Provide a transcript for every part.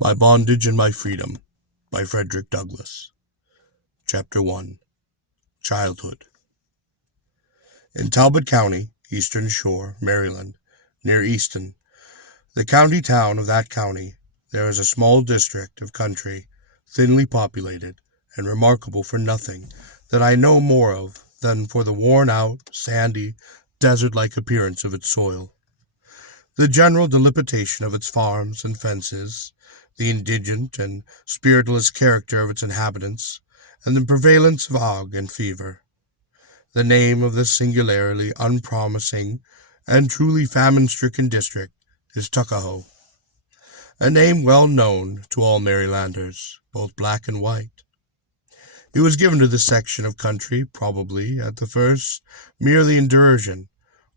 My Bondage and My Freedom by Fredrick Douglas. Chapter 1. Childhood. In Talbot County, Eastern Shore, Maryland, near Easton, the county town of that county, there is a small district of country, thinly populated, and remarkable for nothing that I know more of than for the worn-out, sandy, desert-like appearance of its soil. The general dilapidation of its farms and fences, the indigent and spiritless character of its inhabitants, and the prevalence of ague and fever. The name of this singularly unpromising and truly famine-stricken district is Tuckahoe, a name well known to all Marylanders, both black and white. It was given to this section of country, probably, at the first, merely in derision,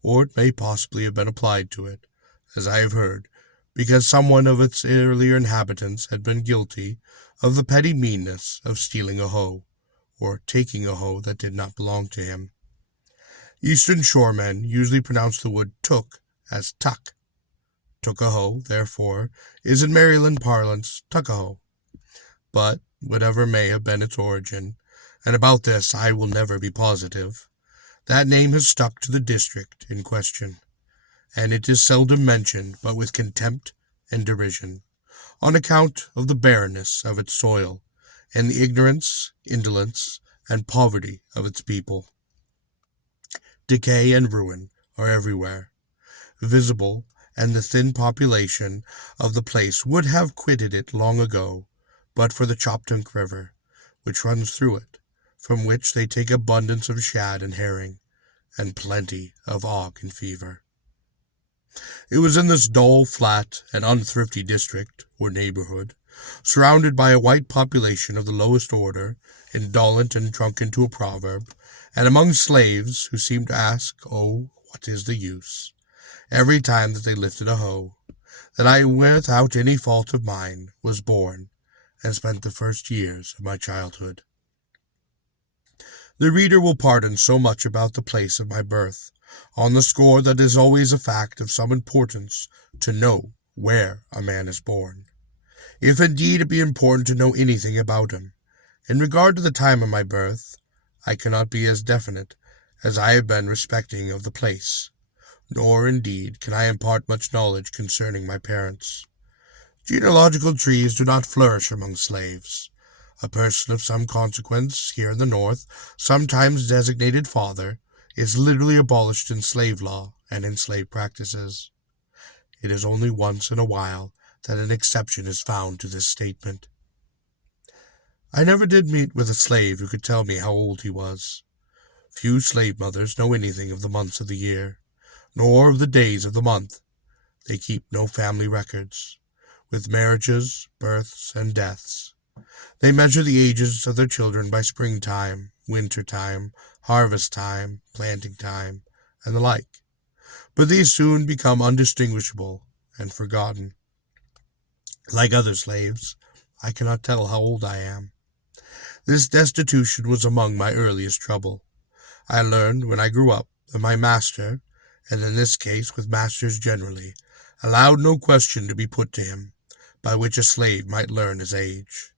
or it may possibly have been applied to it, as I have heard, because someone of its earlier inhabitants had been guilty of the petty meanness of stealing a hoe, or taking a hoe that did not belong to him. Eastern Shore men usually pronounce the word took as tuck. Tuckahoe, therefore, is in Maryland parlance Tuckahoe. But, whatever may have been its origin, and about this I will never be positive, that name has stuck to the district in question, and it is seldom mentioned but with contempt and derision, on account of the barrenness of its soil, and the ignorance, indolence, and poverty of its people. Decay and ruin are everywhere visible, and the thin population of the place would have quitted it long ago, but for the Choptank River, which runs through it, from which they take abundance of shad and herring, and plenty of ague and fever. It was in this dull, flat, and unthrifty district, or neighborhood, surrounded by a white population of the lowest order, indolent and drunken to a proverb, and among slaves who seemed to ask, "Oh, what is the use?" every time that they lifted a hoe, that I, without any fault of mine, was born, and spent the first years of my childhood. The reader will pardon so much about the place of my birth, on the score that it is always a fact of some importance to know where a man is born, if indeed it be important to know anything about him. In regard to the time of my birth, I cannot be as definite as I have been respecting of the place, nor indeed can I impart much knowledge concerning my parents. Genealogical trees do not flourish among slaves. A person of some consequence here in the North, sometimes designated father, is literally abolished in slave law and in slave practices. It is only once in a while that an exception is found to this statement. I never did meet with a slave who could tell me how old he was. Few slave mothers know anything of the months of the year, nor of the days of the month. They keep no family records, with marriages, births, and deaths. They measure the ages of their children by springtime, winter time, harvest time, planting time, and the like, but these soon become undistinguishable and forgotten. Like other slaves, I cannot tell how old I am. This destitution was among my earliest trouble. I learned when I grew up that my master, and in this case with masters generally, allowed no question to be put to him, by which a slave might learn his age.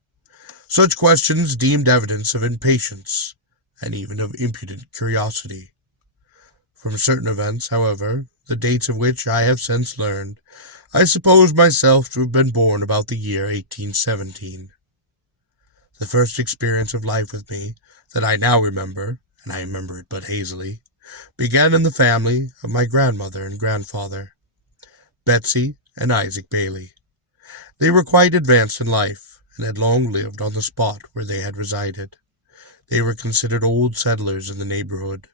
Such questions deemed evidence of impatience, and even of impudent curiosity. From certain events, however, the dates of which I have since learned, I suppose myself to have been born about the year 1817. The first experience of life with me, that I now remember, and I remember it but hazily, began in the family of my grandmother and grandfather, Betsy and Isaac Bailey. They were quite advanced in life, and had long lived on the spot where they had resided. They were considered old settlers in the neighborhood,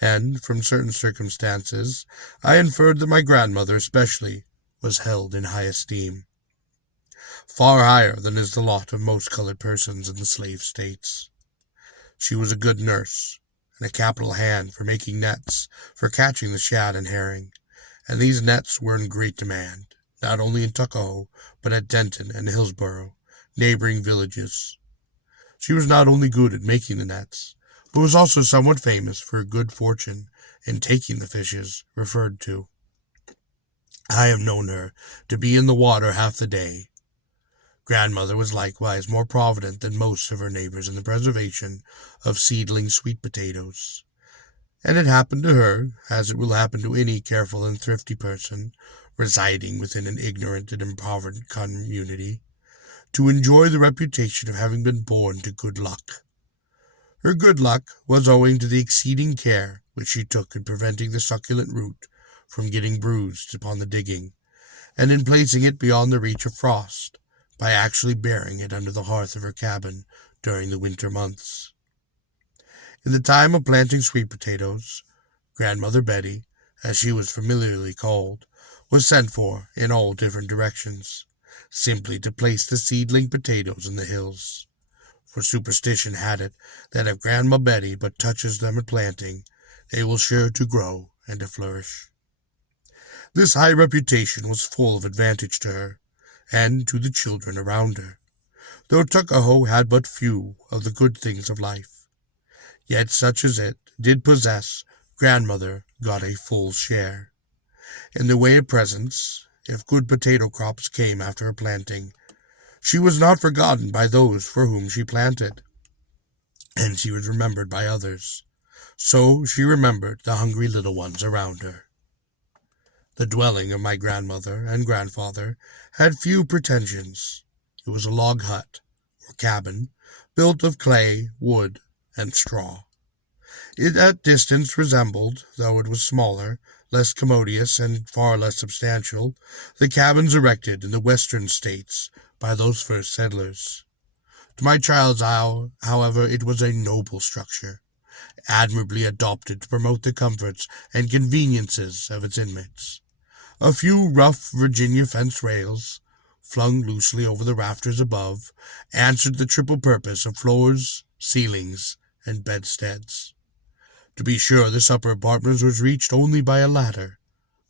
and, from certain circumstances, I inferred that my grandmother especially was held in high esteem, far higher than is the lot of most colored persons in the slave states. She was a good nurse, and a capital hand for making nets for catching the shad and herring, and these nets were in great demand, not only in Tuckahoe, but at Denton and Hillsborough, neighboring villages. She was not only good at making the nets, but was also somewhat famous for her good fortune in taking the fishes referred to. I have known her to be in the water half the day. Grandmother was likewise more provident than most of her neighbors in the preservation of seedling sweet potatoes, and it happened to her, as it will happen to any careful and thrifty person residing within an ignorant and impoverished community, to enjoy the reputation of having been born to good luck. Her good luck was owing to the exceeding care which she took in preventing the succulent root from getting bruised upon the digging, and in placing it beyond the reach of frost, by actually burying it under the hearth of her cabin during the winter months. In the time of planting sweet potatoes, Grandmother Betty, as she was familiarly called, was sent for in all different directions, simply to place the seedling potatoes in the hills. For superstition had it that if Grandma Betty but touches them at planting, they will sure to grow and to flourish. This high reputation was full of advantage to her, and to the children around her, though Tuckahoe had but few of the good things of life. Yet such as it did possess, Grandmother got a full share. In the way of presents, if good potato crops came after her planting, she was not forgotten by those for whom she planted, and she was remembered by others. So she remembered the hungry little ones around her. The dwelling of my grandmother and grandfather had few pretensions. It was a log hut, or cabin, built of clay, wood, and straw. It at distance resembled, though it was smaller, less commodious, and far less substantial, the cabins erected in the western states by those first settlers. To my child's eye, however, it was a noble structure, admirably adopted to promote the comforts and conveniences of its inmates. A few rough Virginia fence rails, flung loosely over the rafters above, answered the triple purpose of floors, ceilings, and bedsteads. To be sure, this upper apartment was reached only by a ladder,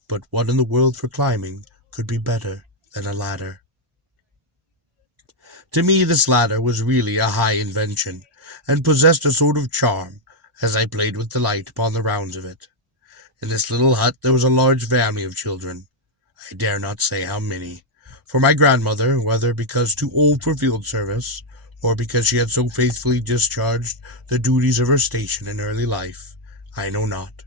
but what in the world for climbing could be better than a ladder? To me this ladder was really a high invention, and possessed a sort of charm, as I played with delight upon the rounds of it. In this little hut there was a large family of children. I dare not say how many, for my grandmother, whether because too old for field service, or because she had so faithfully discharged the duties of her station in early life, I know not,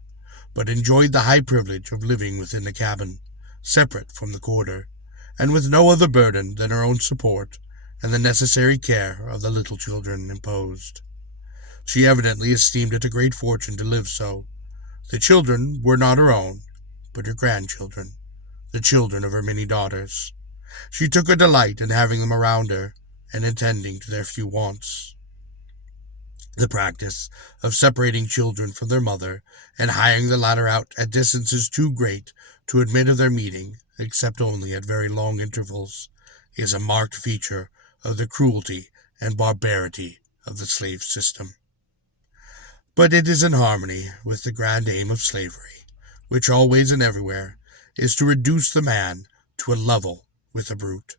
but enjoyed the high privilege of living within the cabin, separate from the quarter, and with no other burden than her own support and the necessary care of the little children imposed. She evidently esteemed it a great fortune to live so. The children were not her own, but her grandchildren, the children of her many daughters. She took a delight in having them around her, and attending to their few wants. The practice of separating children from their mother, and hiring the latter out at distances too great to admit of their meeting, except only at very long intervals, is a marked feature of the cruelty and barbarity of the slave system. But it is in harmony with the grand aim of slavery, which always and everywhere is to reduce the man to a level with the brute.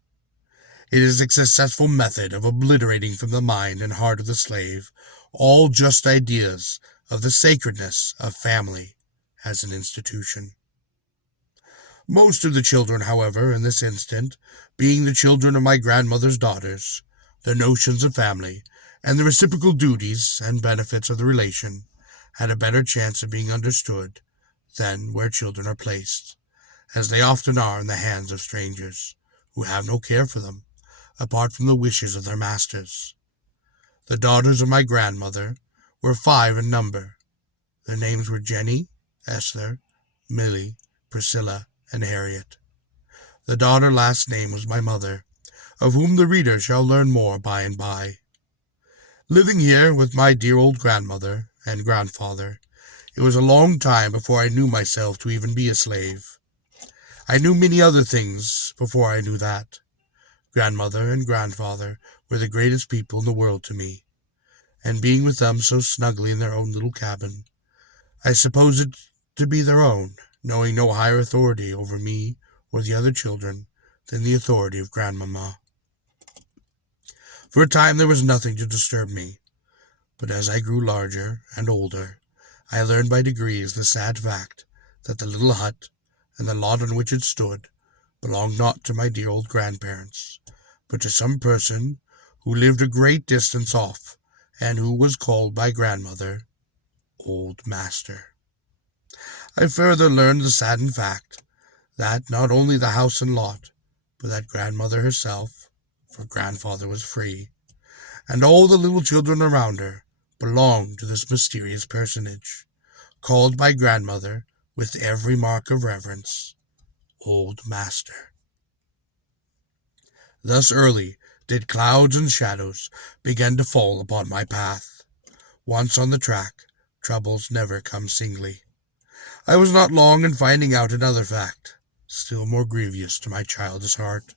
It is a successful method of obliterating from the mind and heart of the slave all just ideas of the sacredness of family as an institution. Most of the children, however, in this instant, being the children of my grandmother's daughters, the notions of family, and the reciprocal duties and benefits of the relation, had a better chance of being understood than where children are placed, as they often are in the hands of strangers, who have no care for them, apart from the wishes of their masters. The daughters of my grandmother were 5 in number. Their names were Jenny, Esther, Millie, Priscilla, and Harriet. The daughter last name was my mother, of whom the reader shall learn more by and by. Living here with my dear old grandmother and grandfather, it was a long time before I knew myself to even be a slave. I knew many other things before I knew that. Grandmother and grandfather were the greatest people in the world to me, and being with them so snugly in their own little cabin, I supposed it to be their own, knowing no higher authority over me or the other children than the authority of grandmamma. For a time there was nothing to disturb me, but as I grew larger and older, I learned by degrees the sad fact that the little hut and the lot on which it stood belonged not to my dear old grandparents, but to some person who lived a great distance off, and who was called by grandmother Old Master. I further learned the saddened fact that not only the house and lot, but that grandmother herself, for grandfather was free, and all the little children around her belonged to this mysterious personage, called by grandmother with every mark of reverence, Old Master. Thus early did clouds and shadows begin to fall upon my path. Once on the track, troubles never come singly. I was not long in finding out another fact, still more grievous to my childish heart.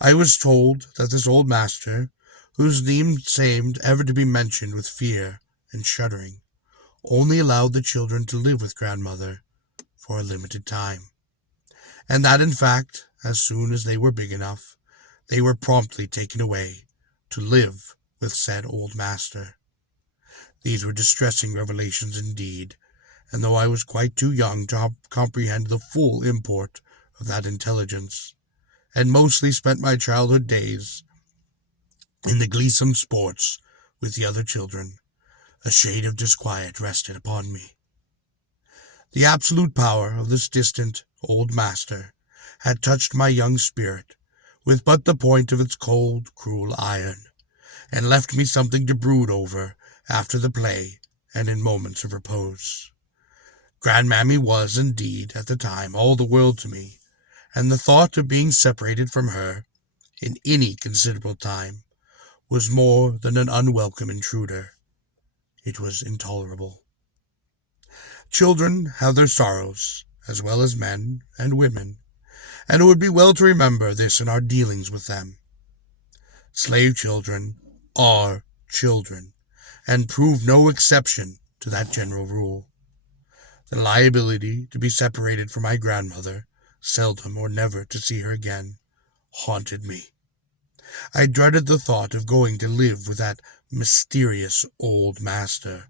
I was told that this old master, whose name seemed ever to be mentioned with fear and shuddering, only allowed the children to live with grandmother for a limited time, and that in fact, as soon as they were big enough, they were promptly taken away to live with said old master. These were distressing revelations indeed, and though I was quite too young to comprehend the full import of that intelligence, and mostly spent my childhood days in the gleesome sports with the other children, a shade of disquiet rested upon me. The absolute power of this distant old master had touched my young spirit with but the point of its cold, cruel iron, and left me something to brood over after the play and in moments of repose. Grandmammy was, indeed, at the time, all the world to me, and the thought of being separated from her, in any considerable time, was more than an unwelcome intruder. It was intolerable. Children have their sorrows, as well as men and women, and it would be well to remember this in our dealings with them. Slave children are children, and prove no exception to that general rule. The liability to be separated from my grandmother, seldom or never to see her again, haunted me. I dreaded the thought of going to live with that mysterious old master,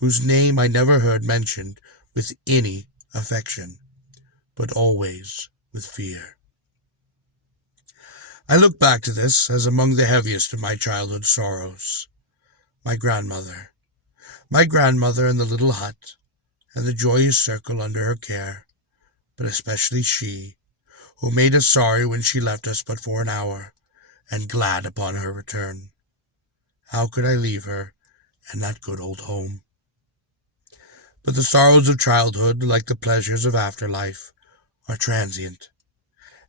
whose name I never heard mentioned with any affection, but always with fear. I look back to this as among the heaviest of my childhood sorrows. My grandmother in the little hut, and the joyous circle under her care, but especially she, who made us sorry when she left us but for an hour, and glad upon her return. How could I leave her and that good old home? But the sorrows of childhood, like the pleasures of afterlife, are transient.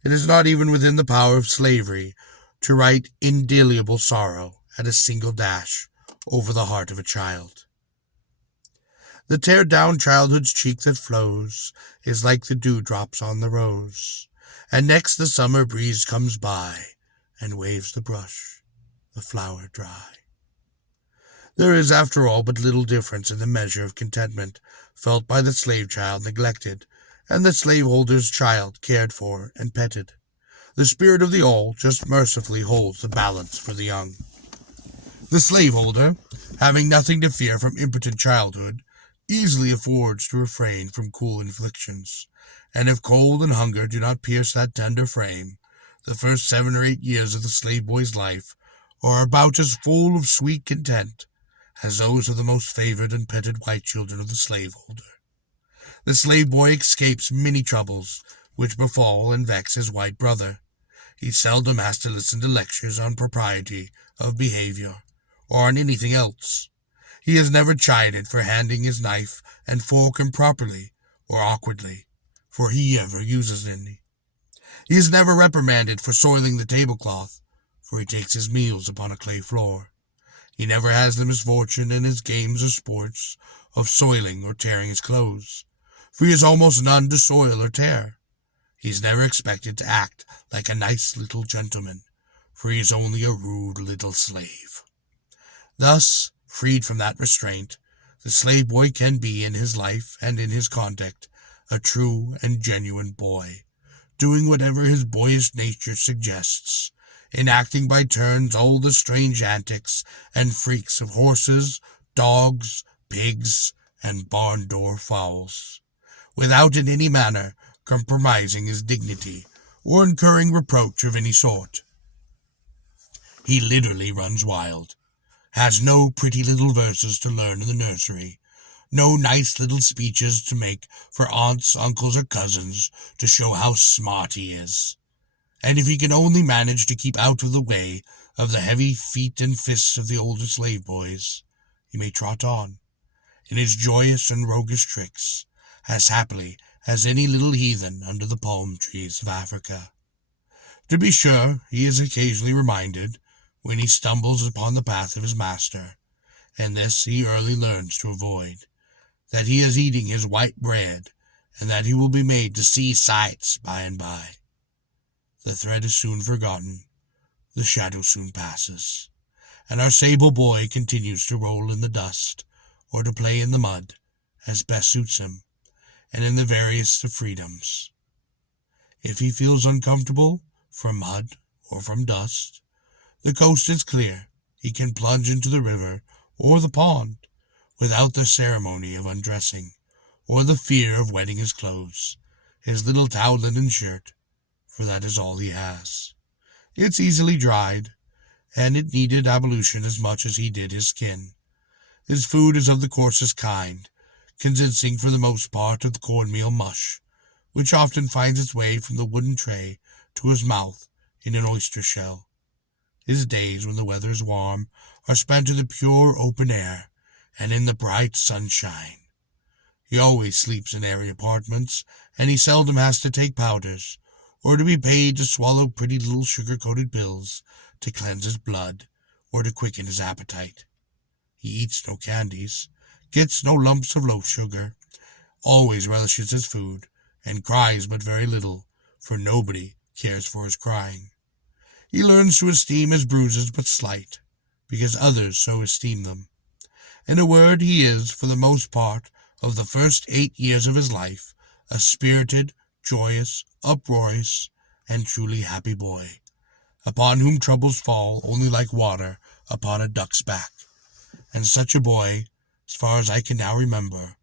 It is not even within the power of slavery to write indelible sorrow at a single dash over the heart of a child. The tear down childhood's cheek that flows is like the dewdrops on the rose, and next the summer breeze comes by and waves the brush, the flower dry. There is, after all, but little difference in the measure of contentment felt by the slave child neglected, and the slaveholder's child cared for and petted. The spirit of the all just mercifully holds the balance for the young. The slaveholder, having nothing to fear from impotent childhood, easily affords to refrain from cruel inflictions, and if cold and hunger do not pierce that tender frame, the first 7 or 8 years of the slave boy's life are about as full of sweet content as those of the most favored and petted white children of the slaveholder. The slave boy escapes many troubles which befall and vex his white brother. He seldom has to listen to lectures on propriety of behavior, or on anything else. He is never chided for handling his knife and fork improperly or awkwardly, for he ever uses any. He is never reprimanded for soiling the tablecloth, for he takes his meals upon a clay floor. He never has the misfortune in his games or sports of soiling or tearing his clothes, for he has almost none to soil or tear. He is never expected to act like a nice little gentleman, for he is only a rude little slave. Thus, freed from that restraint, the slave boy can be in his life and in his conduct a true and genuine boy, doing whatever his boyish nature suggests, enacting by turns all the strange antics and freaks of horses, dogs, pigs, and barn-door fowls, without in any manner compromising his dignity or incurring reproach of any sort. He literally runs wild. Has no pretty little verses to learn in the nursery, no nice little speeches to make for aunts, uncles, or cousins to show how smart he is. And if he can only manage to keep out of the way of the heavy feet and fists of the older slave boys, he may trot on, in his joyous and roguish tricks, as happily as any little heathen under the palm trees of Africa. To be sure, he is occasionally reminded, when he stumbles upon the path of his master, and this he early learns to avoid, that he is eating his white bread, and that he will be made to see sights by and by. The thread is soon forgotten, the shadow soon passes, and our sable boy continues to roll in the dust, or to play in the mud, as best suits him, and in the veriest of freedoms. If he feels uncomfortable from mud or from dust, the coast is clear. He can plunge into the river or the pond without the ceremony of undressing, or the fear of wetting his clothes, his little towellet and shirt, for that is all he has. It's easily dried, and it needed ablution as much as he did his skin. His food is of the coarsest kind, consisting for the most part of the cornmeal mush, which often finds its way from the wooden tray to his mouth in an oyster shell. His days, when the weather is warm, are spent in the pure open air and in the bright sunshine. He always sleeps in airy apartments, and he seldom has to take powders, or to be paid to swallow pretty little sugar-coated pills to cleanse his blood or to quicken his appetite. He eats no candies, gets no lumps of loaf sugar, always relishes his food, and cries but very little, for nobody cares for his crying. He learns to esteem his bruises but slight, because others so esteem them. In a word, he is, for the most part of the first 8 years of his life, a spirited, joyous, uproarious, and truly happy boy, upon whom troubles fall only like water upon a duck's back. And such a boy, as far as I can now remember,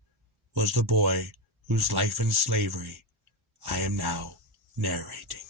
was the boy whose life in slavery I am now narrating.